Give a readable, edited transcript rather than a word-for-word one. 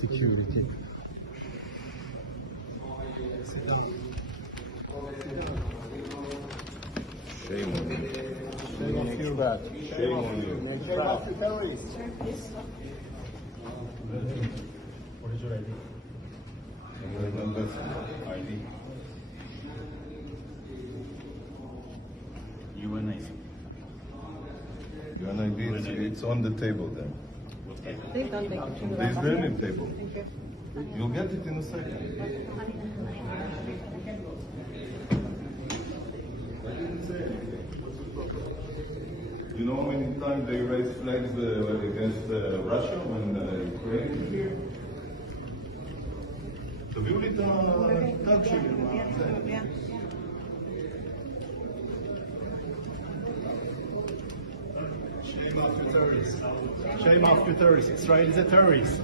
Security. Sit down. Shame on you. Shame on you. Shame on you. Shame off the terrorists. What is your ID? Remember ID. UNIC. Your ID, it's on the table then. Please don't take it. There's learning table. Thank you. You'll get it in a second. You know how many times they raised flags against Russia when Ukraine is here? תביאו לי את הטאג שלי. Shame off the terrorists. Shame off the terrorists. Israel is a terrorist.